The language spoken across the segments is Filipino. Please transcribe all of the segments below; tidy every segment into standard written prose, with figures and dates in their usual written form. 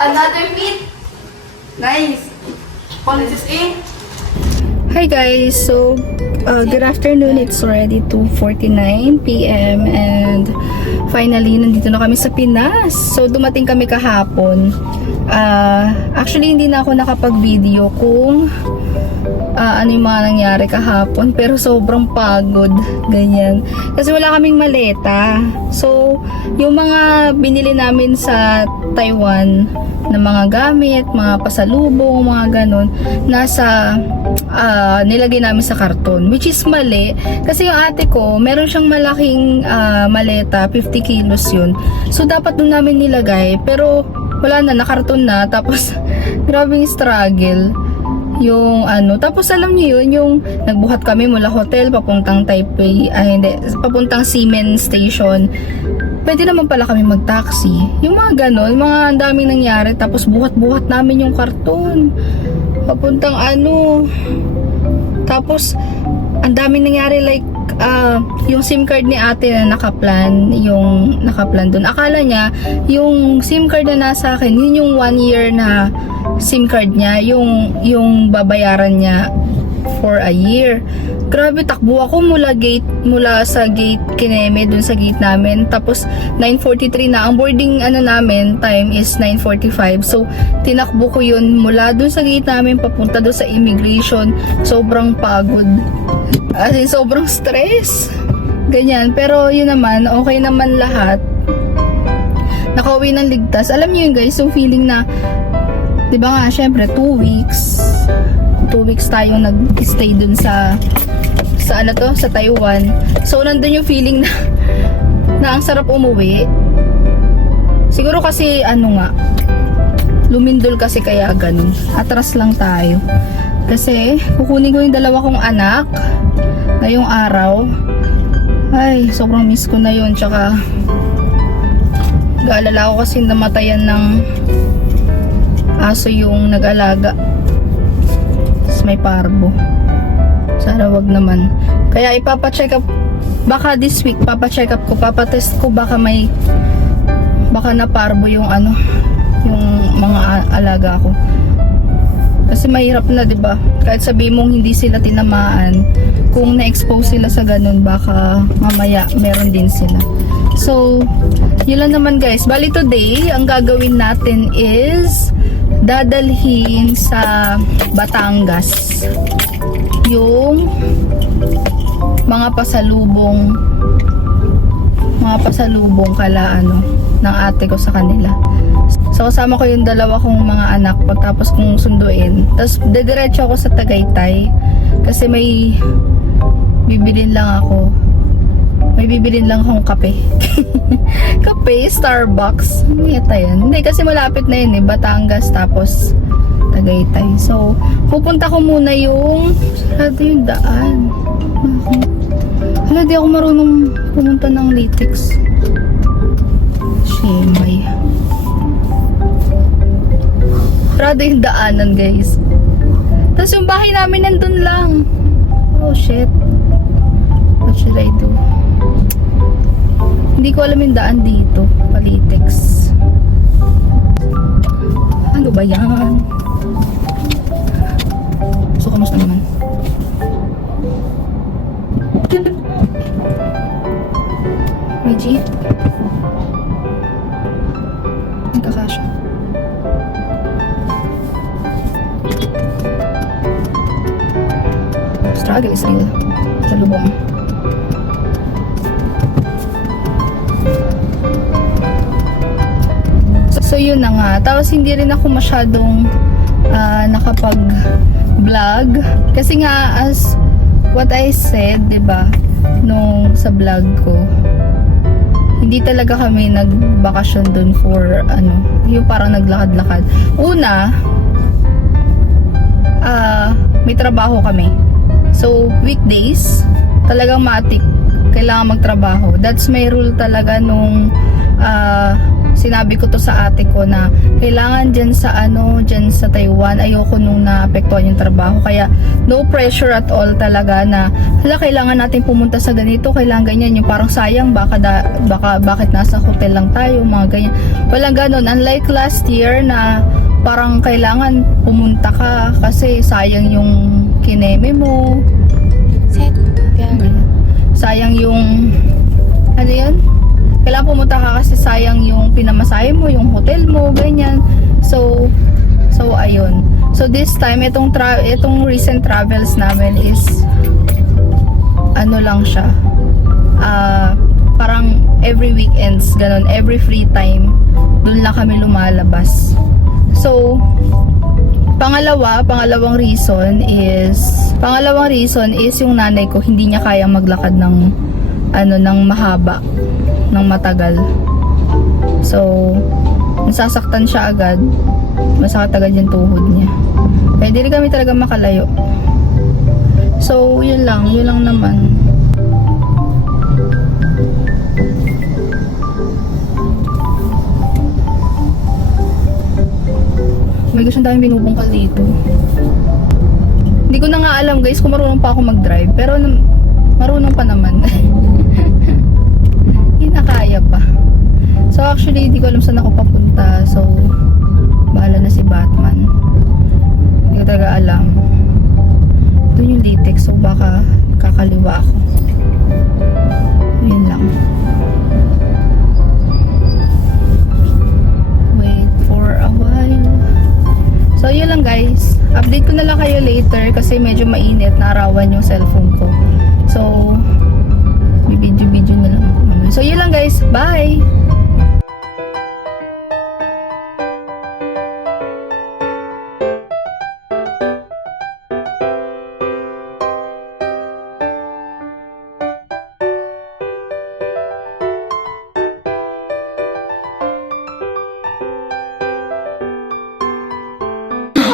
Another meat. Nice. Politics A. Hi guys, so good afternoon. It's already 2:49 p.m. and finally nandito na kami sa Pinas. So dumating kami kahapon. Actually hindi na ako nakapag-video kung ano yung mga nangyari kahapon, pero sobrang pagod, ganyan. Kasi wala kaming maleta. So yung mga binili namin sa Taiwan na mga gamit, mga pasalubong, mga ganun, nasa nilagay namin sa karton, which is mali kasi yung ate ko meron siyang malaking maleta, 50 kilos yun, so dapat doon namin nilagay, pero wala na, nakarton na. Tapos grabing struggle yung tapos alam niyo yun, yung nagbuhat kami mula hotel papuntang Taipei, papuntang Ximen Station. Pwede naman pala kami mag-taxi. Yung mga ganon, mga ang daming nangyari. Tapos buhat-buhat namin yung karton papuntang tapos ang daming nangyari, like yung SIM card ni ate na nakaplan dun. Akala niya yung SIM card na nasa akin, yun yung 1 year na SIM card niya, yung babayaran niya for a year. Grabe, takbo ako mula sa gate Kineme, dun sa gate namin. Tapos 9:43 na ang boarding namin time is 9:45. So tinakbo ko yun mula dun sa gate namin papunta dun sa immigration. Sobrang pagod. As in, sobrang stress. Ganyan. Pero yun naman, okay naman lahat. Nakauwi ng ligtas. Alam niyo yun guys, yung feeling na, di ba nga, syempre 2 weeks tayong nag-stay dun sa Taiwan. So nandun yung feeling na ang sarap umuwi. Siguro kasi lumindol kasi kaya ganun. Atras lang tayo. Kasi kukunin ko yung 2 kong anak ngayong araw. Ay, sobrang miss ko na yun. Tsaka gaalala ko kasi namatayan ng aso yung nag-alaga. May parbo. Sana wag naman. Kaya ipapacheck up, baka this week papacheck up ko, papatest ko, baka na parbo yung yung mga alaga ko. Kasi mahirap na, 'di ba? Kahit sabihin mong hindi sila tinamaan, kung na-expose sila sa ganun, baka mamaya meron din sila. So, yun lang naman guys. Bali today, ang gagawin natin is dadalhin sa Batangas yung mga pasalubong kala ng ate ko sa kanila. So kasama ko yung 2 kong mga anak pagtapos kong sunduin. Tapos dediretso ako sa Tagaytay kasi may bibilin lang akong kape. Kape, Starbucks. Yata yan. Hindi, kasi malapit na yun Batangas tapos Tagaytay. So, pupunta ko muna yung sarado yung daan. Hala, di ako marunong pumunta ng Litex. Shemay. Sarado yung daanan, guys. Tapos yung bahay namin nandun lang. Oh, shit. What should I do? Hindi ko alam yung daan dito. Palitex. Ano ba yan? So, kamusta naman? May jeep? Nagkakasya. Struggle is real. Sa lubong. So yun na nga. Tapos hindi rin ako masyadong nakapag-vlog. Kasi nga, as what I said, 'di ba, nung sa vlog ko, hindi talaga kami nagbakasyon dun for yung parang naglakad-lakad. Una, may trabaho kami. So weekdays, talagang matik kailangan magtrabaho. That's my rule talaga nung sinabi ko to sa ate ko na kailangan dyan sa Taiwan, ayoko nung naapektuhan yung trabaho. Kaya no pressure at all talaga na kailangan natin pumunta sa ganito, kailangan ganyan. Yung parang sayang, bakit nasa hotel lang tayo, mga ganyan. Walang ganon. Unlike last year na parang kailangan pumunta ka kasi sayang yung kineme mo. Sayang yung ano yun? Kailangan pumunta ka kasi sayang yung pinamasahe mo, yung hotel mo, ganyan. So ayun. So this time, itong recent travels namin is ano lang siya. Parang every weekends, ganun, every free time, dun lang kami lumalabas. So, pangalawang reason is yung nanay ko hindi niya kayang maglakad ng mahaba, ng matagal. So, nasasaktan siya agad. Masakit agad yung tuhod niya. Kaya di rin kami talaga makalayo. So, yun lang naman. May gusto tayong binubungkal dito. Hindi ko na nga alam guys kung marunong pa ako mag-drive. Pero marunong pa naman. Hindi na kaya pa. So actually, hindi ko alam saan ako papunta. So, bahala na si Batman. Hindi ko talaga alam. Doon yung latex. So baka kakaliwa ako. Yun lang. Wait for a while. So, yun lang guys. Update ko na lang kayo later kasi medyo mainit. Naarawan yung cellphone ko. So, may video na lang ako. So, yun lang guys. Bye!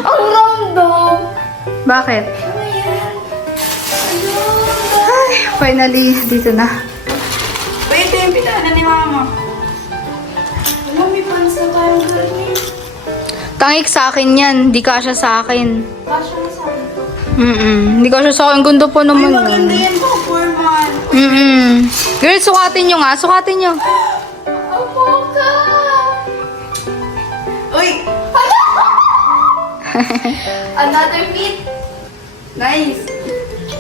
Ang random! Bakit? Ano yan? Ay, finally, dito na. Wait, yung pinana ni mama. Wala, may pants na tayong garni. Tangik sa akin yan. Di kasya sa akin. Kasha na sa akin. Di kasya sa akin. Gundo po Ay, naman. maganda yan po, Foreman. Girl, sukatin nyo nga. Sukatin nyo. Opo ka! Uy! Another meat. Nice.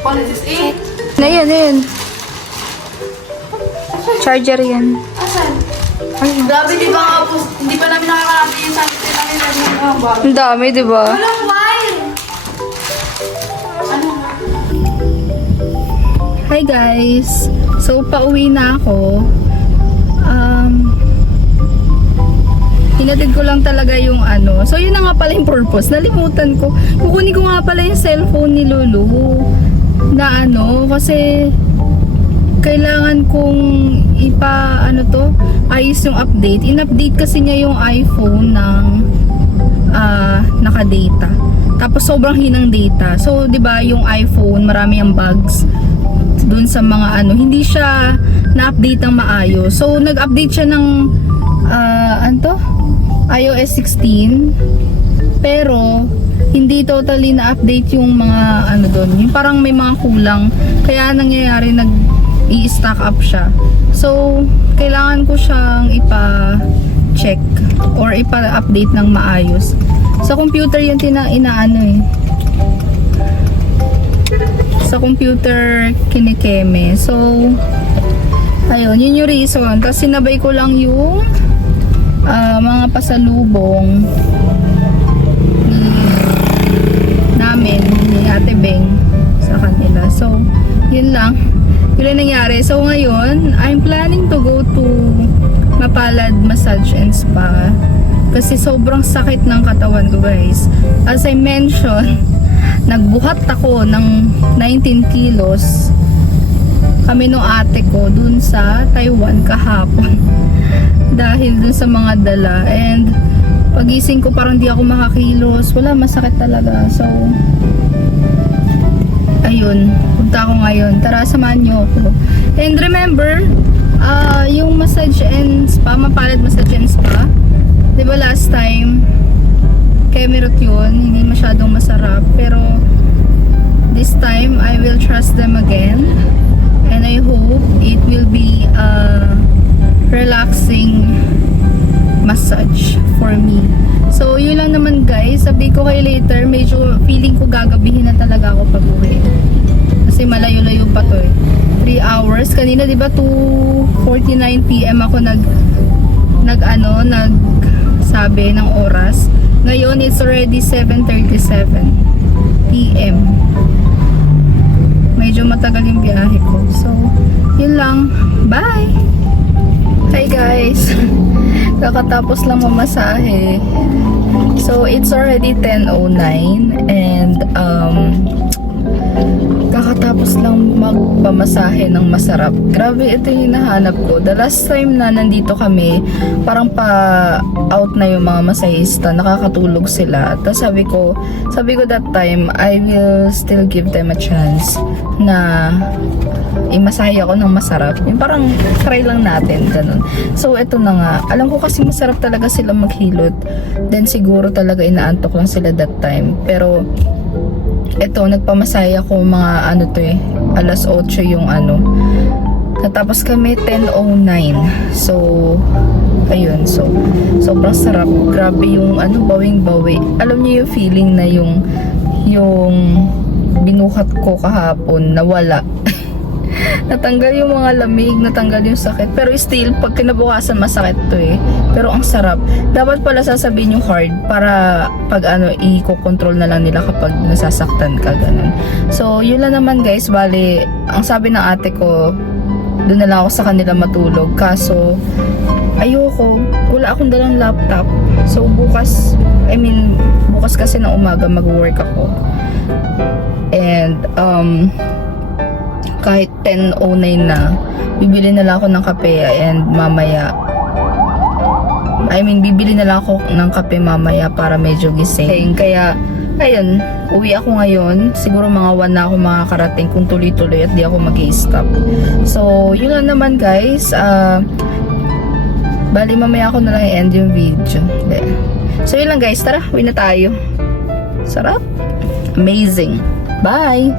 What is this? Na yan. Charger yan. Asan? Ay, Grabe, di ba nga po? Hindi pa namin nakakarating yung sabi ko namin na ng bago. ang dami, di ba? Walang wine! Ano? Hi guys! So, pauwi na ako. Hinatid ko lang talaga yung ano. So, yun na nga pala yung purpose. Nalimutan ko. Kukunin ko nga pala yung cellphone ni Lulu. Na ano, kasi kailangan kong ayos yung update. In-update kasi niya yung iPhone ng naka-data. Tapos sobrang hinang data. So, 'di ba, yung iPhone, marami ang bugs doon sa mga hindi siya na-update ng maayos. So, nag-update siya ng iOS 16. Pero hindi totally na-update yung mga doon. Yung parang may mga kulang. Kaya nangyayari i-stack up siya. So, kailangan ko siyang ipa-check or ipa-update ng maayos. Sa computer yun inaano eh. Sa computer kinikeme. So, ayun, yun yung reason. Tapos sinabay ko lang yung mga pasalubong namin ni Ate Beng sa kanila. So, yun lang. Yun lang nangyari. So, ngayon, I'm planning to go to Mapalad Massage and Spa. Kasi sobrang sakit ng katawan ko, guys. As I mentioned, nagbuhat ako ng 19 kilos kami no ate ko dun sa Taiwan kahapon. Dahil dun sa mga dala. And pagising ko parang di ako makakilos. Wala, masakit talaga. So, ayun. Punta ako ngayon. Tara, samahan niyo ako. And remember, yung massage and Pamapalad massage and spa. Diba last time, Kemerut yun, hindi masyadong masarap. Pero, this time, I will trust them again. And I hope it will be a relaxing massage for me. So, yun lang naman guys. Update ko kayo later. Medyo feeling ko gagabihin na talaga ako pag-uwi. Kasi malayo-layo pa to eh. 3 hours. Kanina diba 2:49 PM ako nagsabi ng oras. Ngayon it's already 7:37 PM. Medyo matagal yung biyahe ko. So, yun lang. Bye! Hi guys! Kakatapos lang mamasahe. So, it's already 10:09 and kakatapos lang magpamasahe ng masarap. Grabe, ito yung hinahanap ko. The last time na nandito kami, parang pa-out na yung mga masahista, nakakatulog sila. Tapos sabi ko that time, I will still give them a chance na imasahe ako ng masarap. Yung parang try lang natin, ganun. So, ito na nga. Alam ko kasi masarap talaga sila maghilot. Then, siguro talaga inaantok lang sila that time. Pero, ito, nagpamasahe ako mga alas 8 yung Natapos kami 10:09. So, ayun. So, sobrang sarap. Grabe yung bawing-bawi. Alam niyo yung feeling na yung binuhat ko kahapon, nawala. Natanggal yung mga lamig, natanggal yung sakit. Pero still, pag kinabukasan, masakit to eh. Pero ang sarap. Dapat pala sasabihin yung hard para pag i-control na lang nila kapag nasasaktan ka, ganun. So, yun lang naman guys. Bali, ang sabi ng ate ko, doon na lang ako sa kanila matulog. Kaso, ayoko. Wala akong dalang laptop. So, bukas kasi ng umaga mag-work ako. And, kahit 10:09 na, bibili na lang ako ng kape and mamaya, bibili na lang ako ng kape mamaya para medyo gising. Kaya, ayun, uwi ako ngayon. Siguro mga 1 na ako makakarating kung tuloy-tuloy at di ako mag-i-stop. So, yun lang naman guys. Bali, mamaya ako na lang i-end yung video. So, yun lang guys. Tara, uwi na tayo. Sarap. Amazing. Bye!